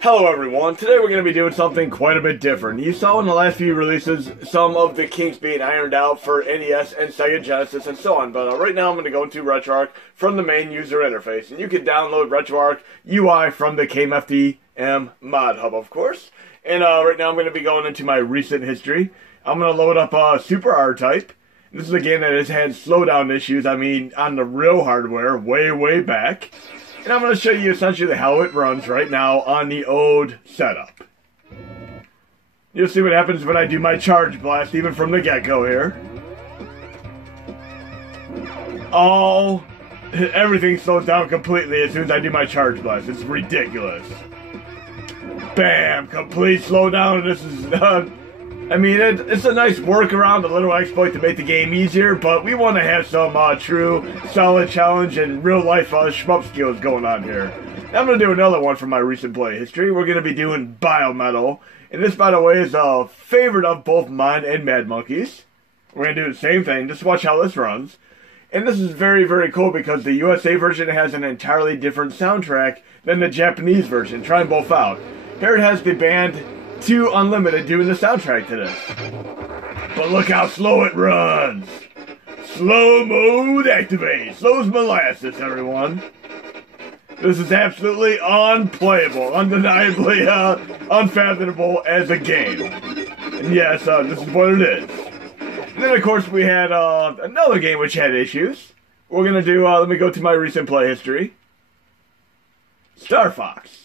Hello everyone, today we're going to be doing something quite a bit different. You saw in the last few releases some of the kinks being ironed out for NES and Sega Genesis and so on, but right now I'm going to go into RetroArch from the main user interface, and you can download RetroArch UI from the KMFDM mod hub, of course. And right now I'm going to be going into my recent history. I'm going to load up Super R-Type. This is a game that has had slowdown issues, I mean, on the real hardware, way back. And I'm going to show you essentially how it runs right now on the old setup. You'll see what happens when I do my charge blast, even from the get-go here. Everything slows down completely as soon as I do my charge blast. It's ridiculous. Bam! Complete slowdown. This is, I mean, it's a nice workaround, a little exploit to make the game easier, but we want to have some true, solid challenge and real-life shmup skills going on here. Now I'm going to do another one from my recent play history. We're going to be doing Biometal, and this, by the way, is a favorite of both mine and madmonkey's. We're going to do the same thing. Just watch how this runs. And this is very cool because the USA version has an entirely different soundtrack than the Japanese version. Try them both out. Here it has the band 2 Unlimited doing the soundtrack to this. But look how slow it runs. Slow mode activate. Slow as molasses, everyone. This is absolutely unplayable, undeniably unfathomable as a game. And yes, this is what it is. And then, of course, we had another game which had issues. We're going to do, let me go to my recent play history. Star Fox.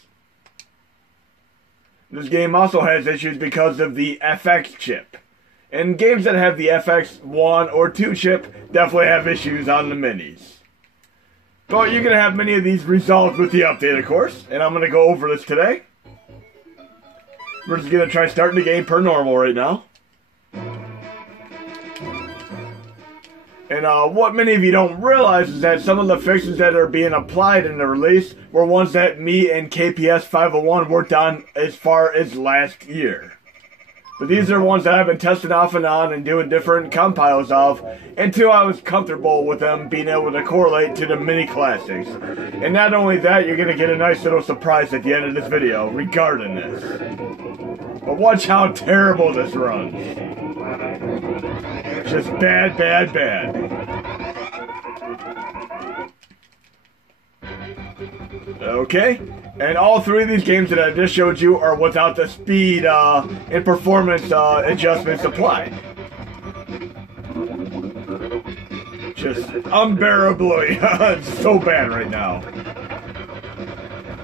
This game also has issues because of the FX chip. And games that have the FX1 or 2 chip definitely have issues on the minis. But you're going to have many of these resolved with the update, of course. And I'm going to go over this today. We're just going to try starting the game per normal right now. And what many of you don't realize is that some of the fixes that are being applied in the release were ones that me and KPS 501 worked on as far as last year. But these are ones that I've been testing off and on and doing different compiles of until I was comfortable with them being able to correlate to the mini classics. And not only that, you're going to get a nice little surprise at the end of this video regarding this. But watch how terrible this runs. Just bad. Okay, and all 3 of these games that I just showed you are without the speed and performance adjustments applied. Just unbearably so bad right now.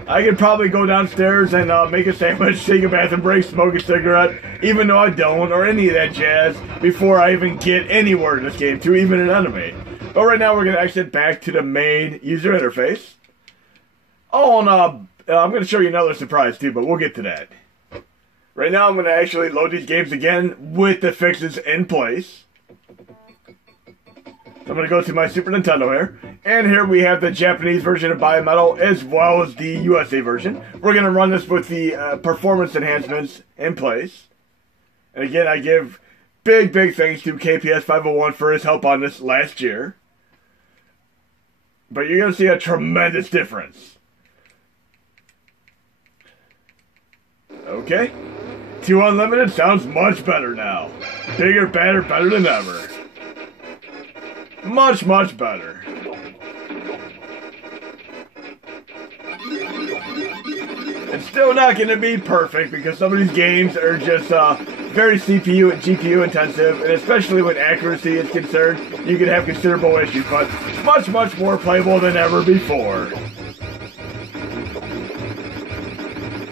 I could probably go downstairs and make a sandwich, take a bathroom break, smoke a cigarette, even though I don't, or any of that jazz, before I even get anywhere in this game, to even an enemy. But right now we're going to exit back to the main user interface. Oh, and I'm going to show you another surprise too, but we'll get to that. Right now I'm going to actually load these games again with the fixes in place. I'm going to go to my Super Nintendo here, and here we have the Japanese version of Biometal as well as the USA version. We're going to run this with the performance enhancements in place. And again, I give big thanks to KPS 501 for his help on this last year. But you're going to see a tremendous difference. Okay. 2 Unlimited sounds much better now. Bigger, better than ever. Much better. It's still not going to be perfect because some of these games are just very CPU and GPU intensive, and especially when accuracy is concerned, you can have considerable issues, but much more playable than ever before.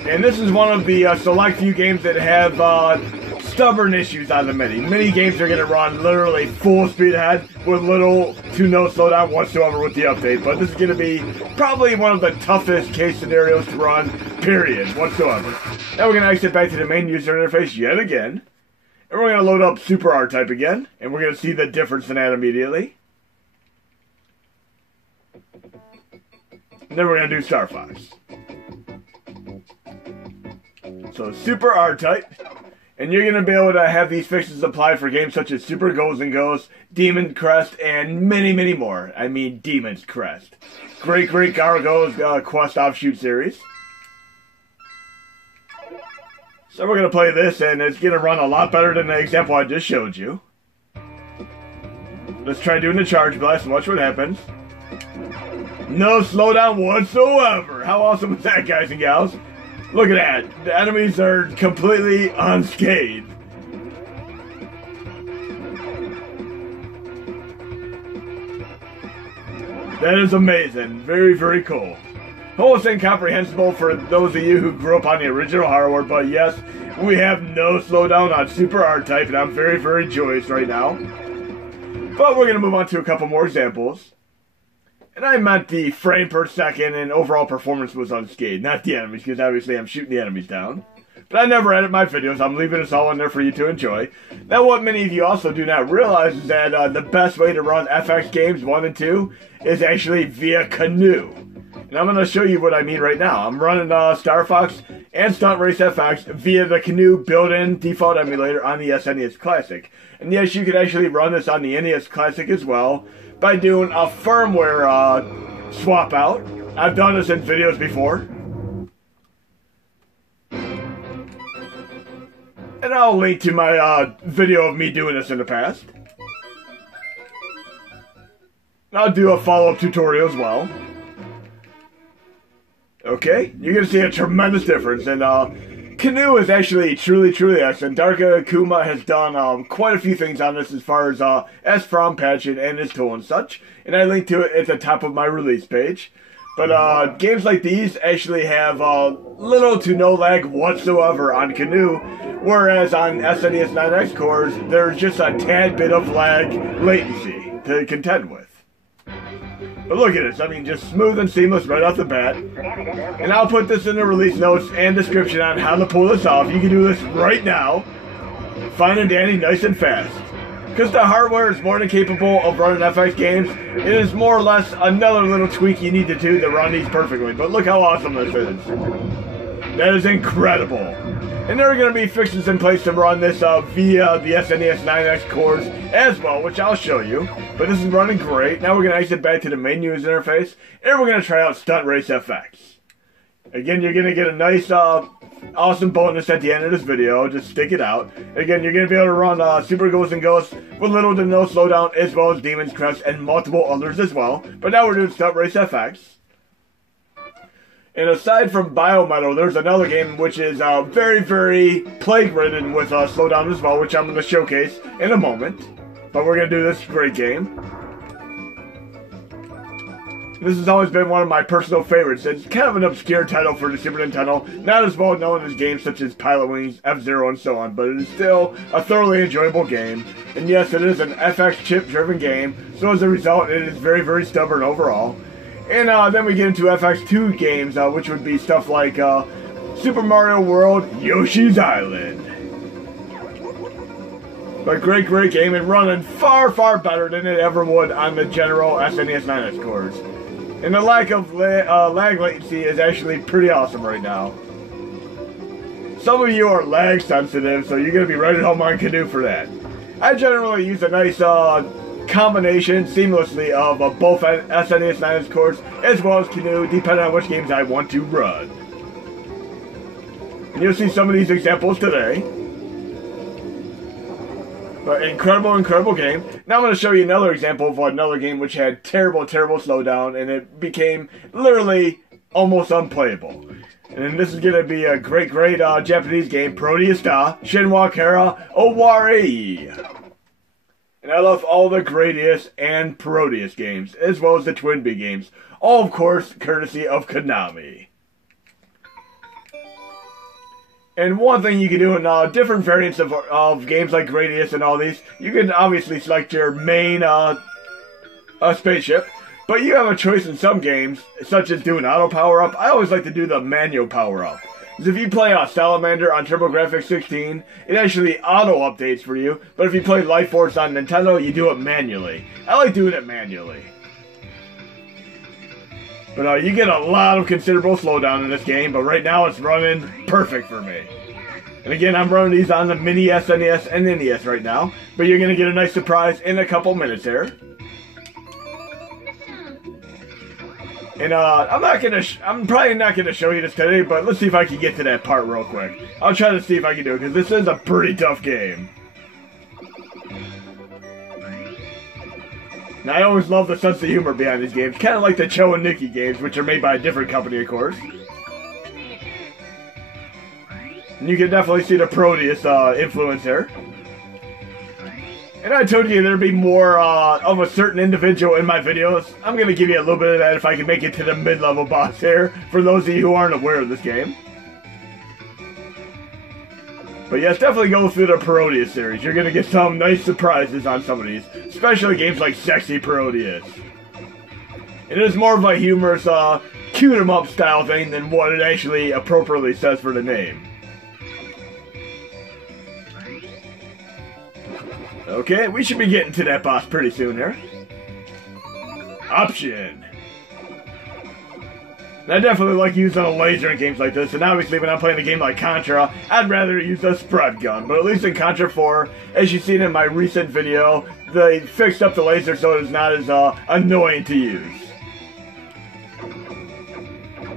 And this is one of the select few games that have stubborn issues on the mini. Many games are going to run literally full speed ahead with little to no slowdown whatsoever with the update. But this is going to be probably one of the toughest case scenarios to run, period, whatsoever. Now we're going to exit back to the main user interface yet again. And we're going to load up Super R-Type again. And we're going to see the difference in that immediately. And then we're going to do Star Fox. So Super R-Type. And you're going to be able to have these fixes applied for games such as Super Goals and Ghosts, Demon Crest, and many more. I mean, Demon's Crest. Great Gargoyles Quest offshoot series. So we're going to play this, and it's going to run a lot better than the example I just showed you. Let's try doing the charge blast and watch what happens. No slowdown whatsoever. How awesome is that, guys and gals? Look at that. The enemies are completely unscathed. That is amazing. Very, very cool. Almost incomprehensible for those of you who grew up on the original hardware, but yes, we have no slowdown on Super R-Type, and I'm very, very joyous right now. But we're going to move on to a couple more examples. And I meant the frame per second and overall performance was unscathed, not the enemies, because obviously I'm shooting the enemies down. But I never edit my videos, I'm leaving this all in there for you to enjoy. Now what many of you also do not realize is that the best way to run FX games 1 and 2 is actually via Canoe. And I'm going to show you what I mean right now. I'm running Star Fox and Stunt Race FX via the Canoe built-in default emulator on the SNES Classic. And yes, you can actually run this on the NES Classic as well by doing a firmware swap out. I've done this in videos before. And I'll link to my video of me doing this in the past. I'll do a follow-up tutorial as well. Okay, you're going to see a tremendous difference, and Canoe is actually truly excellent. Darka Kuma has done quite a few things on this as far as SFROM patching and his tool and such, and I linked to it at the top of my release page. But games like these actually have little to no lag whatsoever on Canoe, whereas on SNES 9X cores, there's just a tad bit of lag latency to contend with. But look at this, I mean, just smooth and seamless right off the bat. And I'll put this in the release notes and description on how to pull this off. You can do this right now. Fine and dandy, nice and fast. Because the hardware is more than capable of running FX games, it is more or less another little tweak you need to do to run these perfectly. But look how awesome this is. That is incredible. And there are going to be fixes in place to run this via the SNES 9X cores as well, which I'll show you. But this is running great. Now we're going to exit back to the main user interface, and we're going to try out Stunt Race FX. Again, you're going to get a nice, awesome bonus at the end of this video. Just stick it out. Again, you're going to be able to run Super Ghosts and Ghosts with little to no slowdown, as well as Demon's Crest and multiple others as well. But now we're doing Stunt Race FX. And aside from Biometal, there's another game which is very plague-ridden with slowdown as well, which I'm going to showcase in a moment. But we're going to do this great game. This has always been one of my personal favorites. It's kind of an obscure title for the Super Nintendo, not as well known as games such as Pilot Wings, F-Zero, and so on, but it is still a thoroughly enjoyable game. And yes, it is an FX chip-driven game, so as a result, it is very stubborn overall. And then we get into FX2 games, which would be stuff like Super Mario World, Yoshi's Island. But great game, and running far better than it ever would on the general SNES 9X cores. And the lack of lag latency is actually pretty awesome right now. Some of you are lag sensitive, so you're going to be right at home on Canoe for that. I generally use a nice combination seamlessly of both SNES 9X cores as well as Canoe, depending on which games I want to run. And you'll see some of these examples today. But incredible game. Now I'm going to show you another example of another game which had terrible slowdown, and it became literally almost unplayable. And this is going to be a great Japanese game, Proteus da Shinwa Kara Owari. And I love all the Gradius and Proteus games, as well as the Twin B games. All, of course, courtesy of Konami. And one thing you can do in different variants of games like Gradius and all these, you can obviously select your main spaceship, but you have a choice in some games, such as doing auto power-up. I always like to do the manual power-up. Because if you play Salamander on TurboGrafx 16, it actually auto-updates for you, but if you play Life Force on Nintendo, you do it manually. I like doing it manually. But you get a lot of considerable slowdown in this game, but right now it's running perfect for me. And again, I'm running these on the mini SNES and NES right now, but you're going to get a nice surprise in a couple minutes here. And I'm probably not gonna show you this today, but let's see if I can get to that part real quick. I'll try to see if I can do it, because this is a pretty tough game. Now, I always love the sense of humor behind these games, kind of like the Cho and Nikki games, which are made by a different company, of course. And you can definitely see the Proteus influence here. And I told you there'd be more of a certain individual in my videos. I'm going to give you a little bit of that if I can make it to the mid-level boss here, for those of you who aren't aware of this game. But yes, definitely go through the Proteus series. You're going to get some nice surprises on some of these, especially games like Sexy Proteus. It is more of a humorous, cute 'em up style thing than what it actually appropriately says for the name. Okay, we should be getting to that boss pretty soon here. Option. I definitely like using a laser in games like this, and obviously when I'm playing a game like Contra, I'd rather use a spread gun. But at least in Contra 4, as you've seen in my recent video, they fixed up the laser so it's not as annoying to use.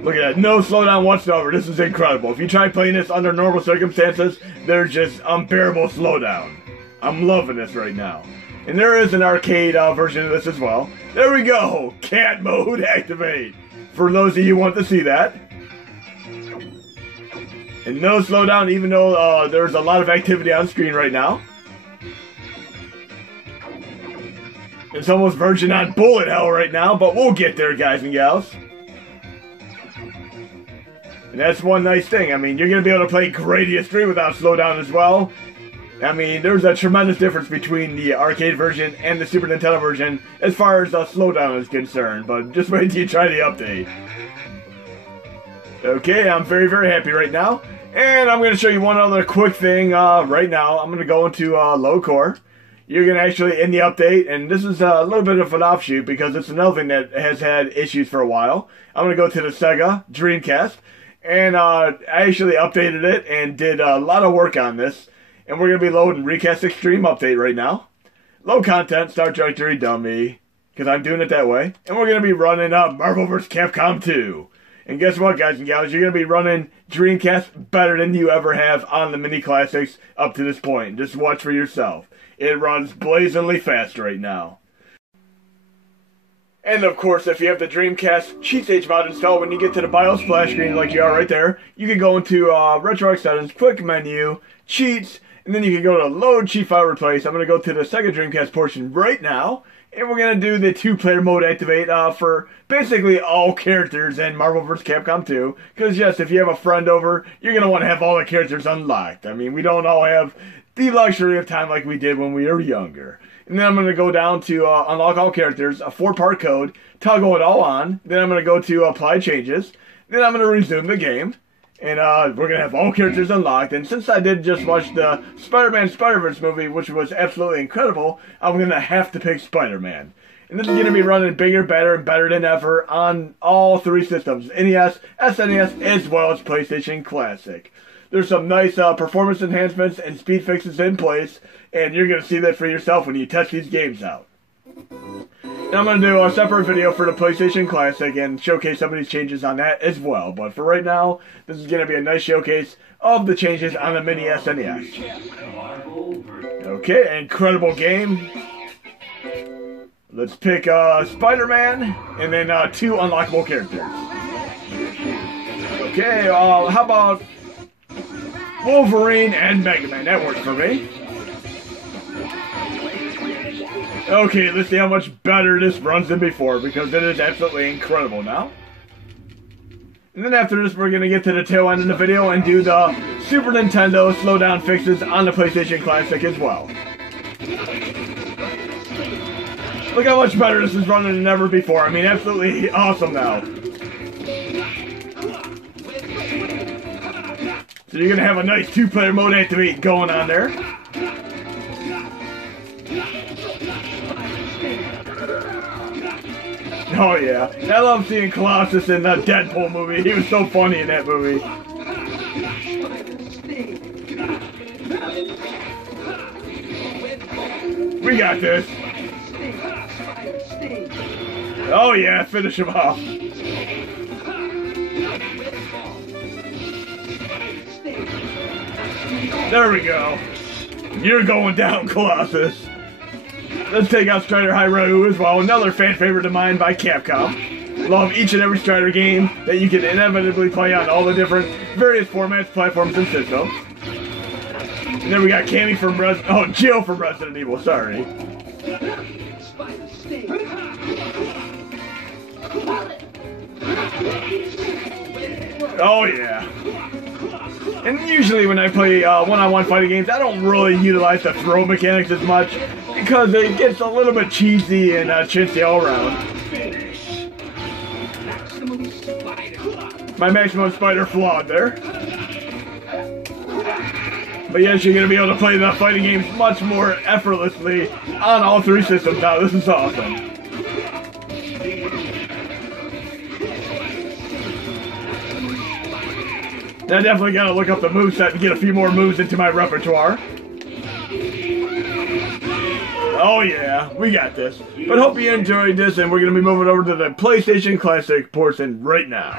Look at that, no slowdown whatsoever. This is incredible. If you try playing this under normal circumstances, there's just unbearable slowdown. I'm loving this right now. And there is an arcade version of this as well. There we go! Cat mode activate! For those of you who want to see that. And no slowdown, even though there's a lot of activity on screen right now. It's almost verging on bullet hell right now, but we'll get there, guys and gals. And that's one nice thing. I mean, you're going to be able to play Gradius 3 without slowdown as well. I mean, there's a tremendous difference between the arcade version and the Super Nintendo version as far as slowdown is concerned, but just wait till you try the update. Okay, I'm very, very happy right now. And I'm going to show you one other quick thing right now. I'm going to go into low core. You're going to actually, in the update, and this is a little bit of an offshoot because it's another thing that has had issues for a while. I'm going to go to the Sega Dreamcast, and I actually updated it and did a lot of work on this. And we're going to be loading Recast Extreme Update right now. Low content, Star Trajectory Dummy, because I'm doing it that way. And we're going to be running Marvel vs. Capcom 2. And guess what, guys and gals? You're going to be running Dreamcast better than you ever have on the mini classics up to this point. Just watch for yourself. It runs blazingly fast right now. And of course, if you have the Dreamcast cheat stage mod installed, when you get to the BIOS splash screen like you are right there, you can go into RetroArch Settings, Quick Menu, Cheats, and then you can go to Load Cheat File Replace. I'm going to go to the Sega Dreamcast portion right now, and we're going to do the 2-player mode activate for basically all characters in Marvel vs. Capcom 2. Because yes, if you have a friend over, you're going to want to have all the characters unlocked. I mean, we don't all have the luxury of time like we did when we were younger. And then I'm going to go down to Unlock All Characters, a 4-part code, toggle it all on. Then I'm going to go to Apply Changes. Then I'm going to resume the game. And we're going to have all characters unlocked. And since I did just watch the Spider-Man Spider-Verse movie, which was absolutely incredible, I'm going to have to pick Spider-Man. And this is going to be running bigger, better, and better than ever on all 3 systems. NES, SNES, as well as PlayStation Classic. There's some nice performance enhancements and speed fixes in place. And you're going to see that for yourself when you test these games out. And I'm going to do a separate video for the PlayStation Classic and showcase some of these changes on that as well. But for right now, this is going to be a nice showcase of the changes on the mini SNES. Okay, incredible game. Let's pick Spider-Man and then 2 unlockable characters. Okay, how about Wolverine and Mega Man? That works for me. Okay, let's see how much better this runs than before, because it is absolutely incredible now. And then after this, we're going to get to the tail end of the video and do the Super Nintendo slowdown fixes on the PlayStation Classic as well. Look how much better this is running than ever before. I mean, absolutely awesome now. So you're going to have a nice 2-player mode activate going on there. Oh yeah, I love seeing Colossus in the Deadpool movie. He was so funny in that movie. We got this. Oh yeah, finish him off. There we go. You're going down, Colossus. Let's take out Strider Hyrule as well, another fan favorite of mine by Capcom. Love each and every Strider game that you can inevitably play on all the different various formats, platforms, and systems. And then we got Cammy from Jill from Resident Evil, sorry. Oh yeah. And usually when I play one-on-one fighting games, I don't really utilize the throw mechanics as much because it gets a little bit cheesy and chintzy all around. My maximum spider flawed there. But yes, you're going to be able to play the fighting games much more effortlessly on all three systems now. This is awesome. I definitely gotta look up the moveset and get a few more moves into my repertoire. Oh yeah, we got this. But hope you enjoyed this, and we're gonna be moving over to the PlayStation Classic portion right now.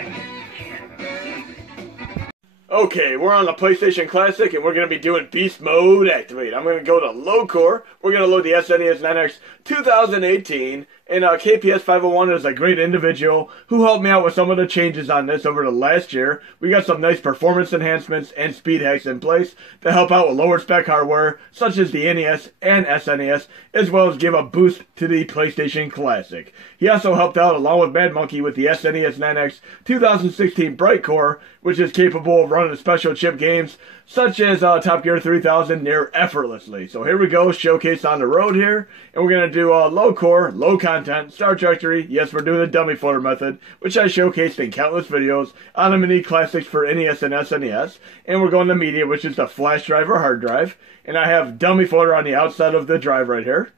Okay, we're on the PlayStation Classic, and we're going to be doing Beast Mode Activate. I'm going to go to Low Core. We're going to load the SNES 9X 2018, and KPS501 is a great individual who helped me out with some of the changes on this over the last year. We got some nice performance enhancements and speed hacks in place to help out with lower spec hardware, such as the NES and SNES, as well as give a boost to the PlayStation Classic. He also helped out along with madmonkey with the SNES 9X 2016 Bright Core, which is capable of running special chip games such as Top Gear 3000 near effortlessly. So here we go, showcase on the road here, and we're going to do low core, low content, start trajectory. Yes, we're doing the dummy folder method, which I showcased in countless videos on the mini classics for NES and SNES. And we're going to media, which is the flash drive or hard drive. And I have dummy folder on the outside of the drive right here.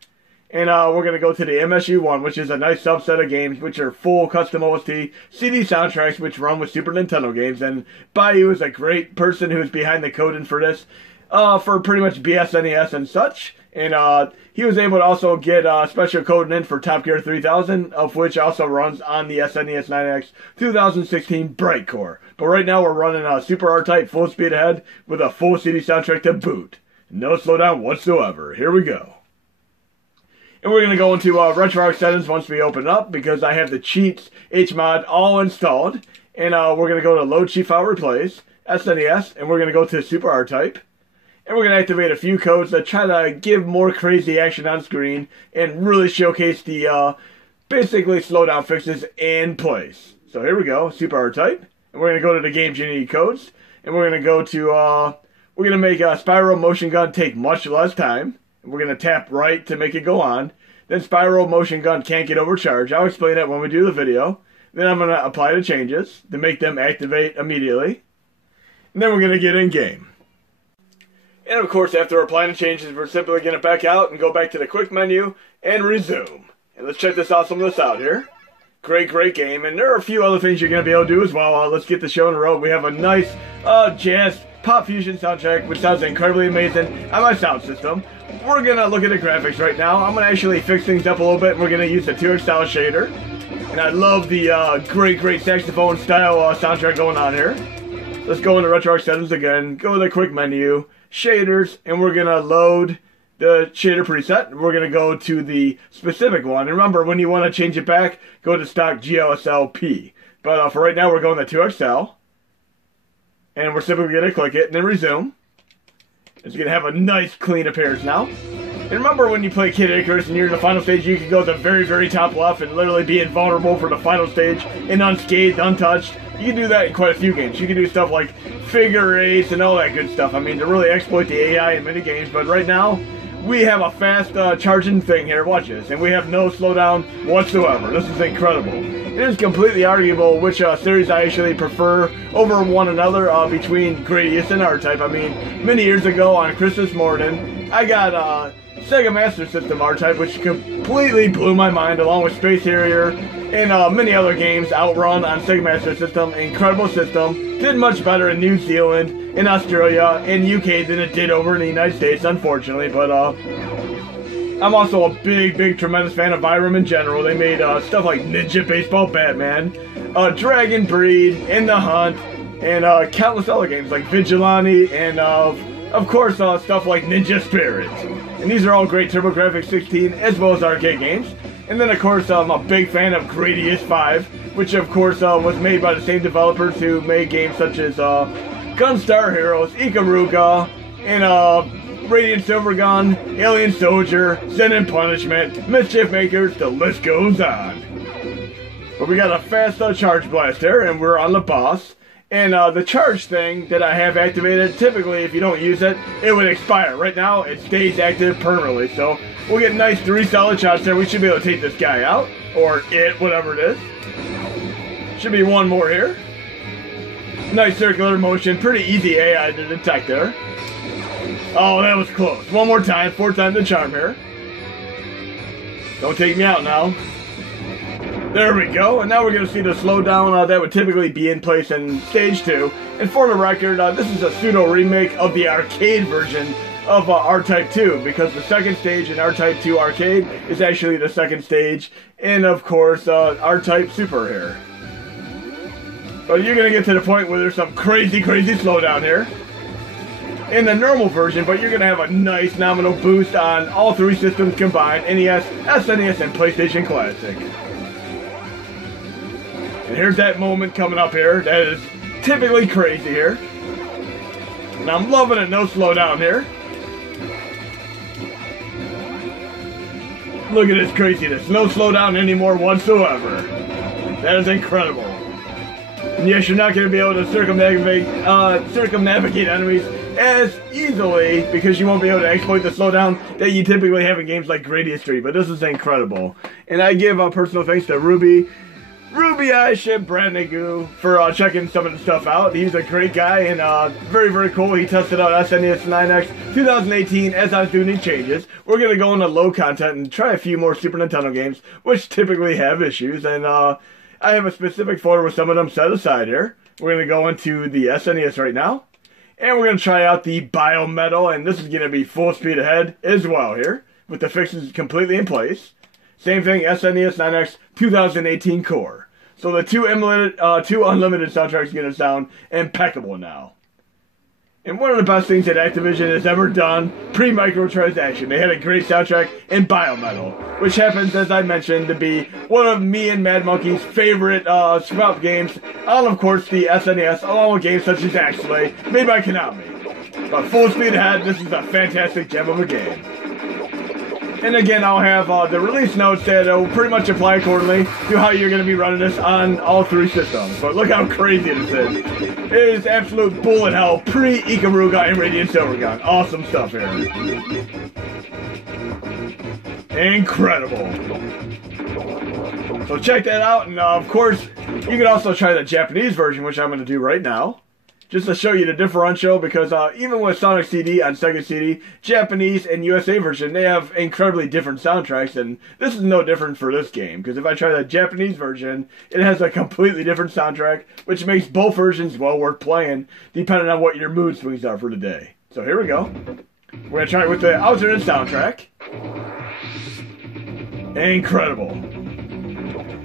And we're going to go to the MSU1, which is a nice subset of games, which are full custom OST CD soundtracks, which run with Super Nintendo games. And byuu is a great person who's behind the coding for this, for pretty much BSNES and such. And he was able to also get special coding in for Top Gear 3000, of which also runs on the SNES 9X 2016 Bright Core. But right now we're running a Super R-Type full speed ahead with a full CD soundtrack to boot. No slowdown whatsoever. Here we go. And we're going to go into RetroArch settings once we open up, because I have the cheats HMod all installed. And we're going to go to Load Cheat File Replace, SNES, and we're going to go to Super R-Type. And we're going to activate a few codes that try to give more crazy action on screen and really showcase the basically slowdown fixes in place. So here we go, Super R-Type. And we're going to go to the Games Unity codes. And we're going to go to, we're going to make a Spiral Motion Gun take much less time. We're going to tap right to make it go on. Then Spiral Motion Gun can't get overcharged. I'll explain that when we do the video. Then I'm going to apply the changes to make them activate immediately. And then we're going to get in game. And of course, after applying the changes, we're simply going to back out and go back to the quick menu and resume. And let's check this awesomeness out here. Great, great game. And there are a few other things you're going to be able to do as well. Let's get the show on the road. We have a nice jazz pop fusion soundtrack, which sounds incredibly amazing on my sound system. We're going to look at the graphics right now. I'm going to actually fix things up a little bit, and we're going to use the 2X style shader. And I love the great, great saxophone style soundtrack going on here. Let's go into RetroArch settings again, go to the quick menu, shaders, and we're going to load the shader preset. We're going to go to the specific one. And remember, when you want to change it back, go to stock GLSLP. But for right now, we're going to 2XL. And we're simply going to click it and then resume. It's going to have a nice clean appearance now. And remember, when you play Kid Icarus and you're in the final stage, you can go to the very, very top left and literally be invulnerable for the final stage and unscathed, untouched. You can do that in quite a few games. You can do stuff like figure eights and all that good stuff. I mean, to really exploit the AI in many games. But right now, we have a fast charging thing here. Watch this. And we have no slowdown whatsoever. This is incredible. It is completely arguable which series I actually prefer over one another between Gradius and R-Type. I mean, many years ago on Christmas morning, I got Sega Master System R-Type, which completely blew my mind, along with Space Harrier and many other games. Outrun on Sega Master System, incredible system. Did much better in New Zealand, in Australia, and UK than it did over in the United States, unfortunately. But I'm also a big, tremendous fan of Vyram in general. They made stuff like Ninja Baseball Batman, Dragon Breed, In the Hunt, and countless other games like Vigilante and of course, stuff like Ninja Spirit. And these are all great TurboGrafx 16 as well as arcade games. And then, of course, I'm a big fan of Gradius 5, which, of course, was made by the same developers who made games such as Gunstar Heroes, Ikaruga, and Radiant Silvergun, Alien Soldier, Sin and Punishment, Mischief Makers, the list goes on. But we got a fast charge blaster, and we're on the boss. And the charge thing that I have activated, typically if you don't use it, it would expire. Right now, it stays active permanently. So we'll get nice 3 solid shots there. We should be able to take this guy out, or it, whatever it is. Should be one more here. Nice circular motion, pretty easy AI to detect there. Oh, that was close. One more time, 4 times the charm here. Don't take me out now. There we go, and now we're going to see the slowdown that would typically be in place in Stage 2. And for the record, this is a pseudo remake of the arcade version of R-Type 2, because the second stage in R-Type 2 arcade is actually the second stage in, of course, R-Type Super here. But you're going to get to the point where there's some crazy slowdown here in the normal version, but you're going to have a nice nominal boost on all 3 systems combined, NES, SNES, and PlayStation Classic. And here's that moment coming up here that is typically crazy here. And I'm loving it, no slowdown here. Look at this craziness, no slowdown anymore whatsoever. That is incredible. And yes, you're not going to be able to circumnavigate enemies as easily because you won't be able to exploit the slowdown that you typically have in games like Gradius 3, but this is incredible. And I give personal thanks to RubyEyeShabranigdu for checking some of the stuff out. He's a great guy and very cool. He tested out SNES 9X 2018 as I was doing these changes. We're going to go into low content and try a few more Super Nintendo games, which typically have issues. And I have a specific folder with some of them set aside here. We're going to go into the SNES right now. And we're going to try out the Biometal, and this is going to be full speed ahead as well here, with the fixes completely in place. Same thing, SNES 9X 2018 core. So the two unlimited soundtracks are going to sound impeccable now. And one of the best things that Activision has ever done, pre-microtransaction. They had a great soundtrack in Biometal, which happens, as I mentioned, to be one of me and madmonkey's favorite swap games on, of course, the SNES, along with games such as Axelay, made by Konami. But full speed ahead, this is a fantastic gem of a game. And again, I'll have the release notes that will pretty much apply accordingly to how you're going to be running this on all 3 systems. But look how crazy this is. It is absolute bullet hell, pre-Ikaruga and Radiant Silvergun. Awesome stuff here. Incredible. So check that out, and of course, you can also try the Japanese version, which I'm going to do right now. Just to show you the differential, because even with Sonic CD on Sega CD, Japanese and USA version, they have incredibly different soundtracks, and this is no different for this game, because if I try the Japanese version, it has a completely different soundtrack, which makes both versions well worth playing, depending on what your mood swings are for the day. So here we go. We're going to try it with the alternate soundtrack. Incredible.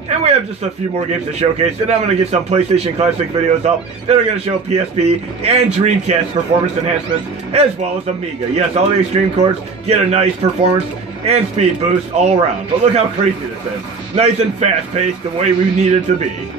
And we have just a few more games to showcase, and I'm going to get some PlayStation Classic videos up that are going to show PSP and Dreamcast performance enhancements, as well as Amiga. Yes, all the Extreme Cores get a nice performance and speed boost all around. But look how crazy this is. Nice and fast-paced, the way we need it to be.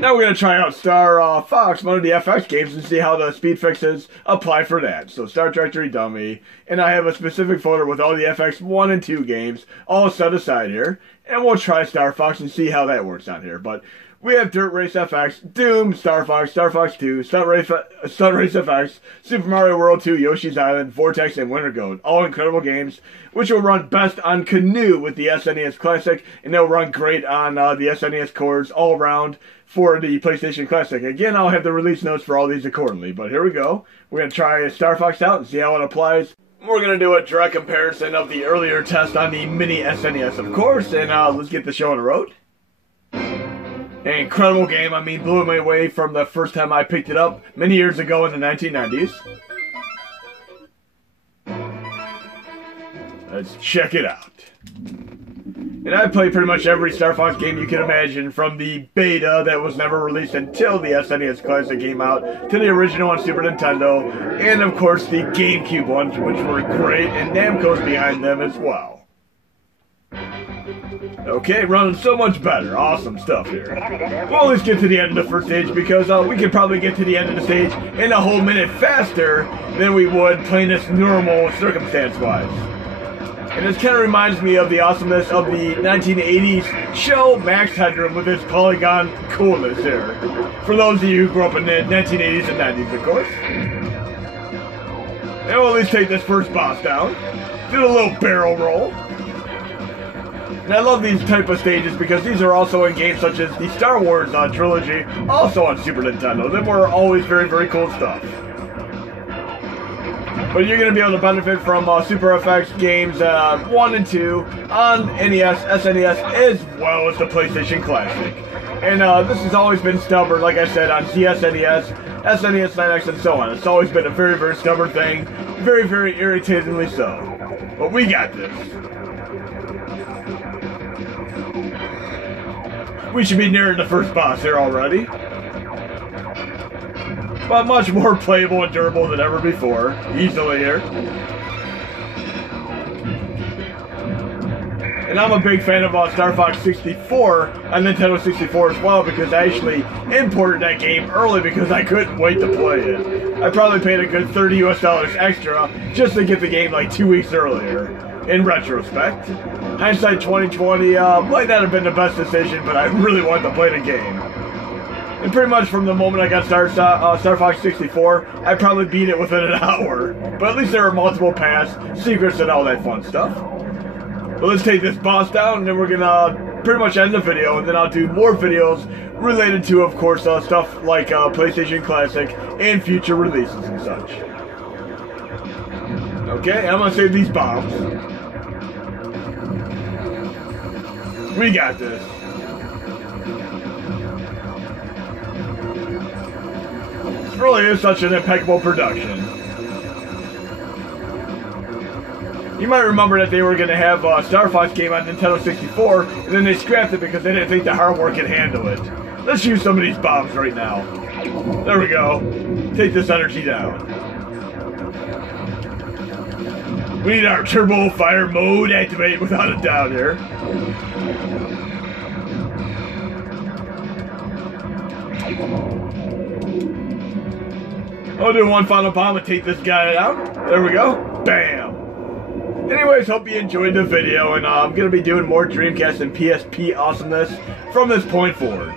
Now we're going to try out Star Fox, one of the FX games, and see how the speed fixes apply for that. So Star Trajectory Dummy, and I have a specific folder with all the FX 1 and 2 games all set aside here. And we'll try Star Fox and see how that works on here. But we have Dirt Race FX, Doom, Star Fox 2, Stunt Race FX, Super Mario World 2, Yoshi's Island, Vortex, and Winter Goat. All incredible games, which will run best on Canoe with the SNES Classic, and they'll run great on the SNES cores all around for the PlayStation Classic. Again, I'll have the release notes for all these accordingly. But here we go. We're going to try Star Fox out and see how it applies. We're going to do a direct comparison of the earlier test on the mini SNES, of course, and let's get the show on the road. An incredible game. I mean, blew me away from the first time I picked it up many years ago in the 1990s. Let's check it out. And I played pretty much every Star Fox game you can imagine, from the beta that was never released until the SNES Classic came out, to the original on Super Nintendo, and of course the GameCube ones, which were great, and Namco's behind them as well. Okay, running so much better. Awesome stuff here. We'll at least get to the end of the first stage, because we could probably get to the end of the stage in a whole minute faster than we would playing this normal circumstance-wise. And this kind of reminds me of the awesomeness of the 1980s show Max Headroom with its polygon coolness here. For those of you who grew up in the 1980s and 90s, of course. And we'll at least take this first boss down. Do a little barrel roll. And I love these type of stages because these are also in games such as the Star Wars trilogy, also on Super Nintendo. They were always very, very cool stuff. But you're going to be able to benefit from Super FX games 1 and 2 on NES, SNES, as well as the PlayStation Classic. And this has always been stubborn, like I said, on SNES, SNES 9X, and so on. It's always been a very, very stubborn thing. Very, very irritatingly so. But we got this. We should be nearing the first boss here already. But much more playable and durable than ever before. Easily here. And I'm a big fan of Star Fox 64 on Nintendo 64 as well, because I actually imported that game early because I couldn't wait to play it. I probably paid a good $30 US extra just to get the game like 2 weeks earlier, in retrospect. Hindsight 2020 might not have been the best decision, but I really wanted to play the game. And pretty much from the moment I got started Star Fox 64, I probably beat it within an hour. But at least there were multiple paths, secrets, and all that fun stuff. But let's take this boss down, and then we're gonna pretty much end the video, and then I'll do more videos related to, of course, stuff like PlayStation Classic and future releases and such. Okay, I'm gonna save these bombs. We got this. This really is such an impeccable production. You might remember that they were going to have a Star Fox game on Nintendo 64, and then they scrapped it because they didn't think the hardware could handle it. Let's use some of these bombs right now. There we go. Take this energy down. We need our turbo fire mode activated without a doubt here. I'll do one final bomb and take this guy out. There we go. Bam. Anyways, hope you enjoyed the video, and I'm going to be doing more Dreamcast and PSP awesomeness from this point forward.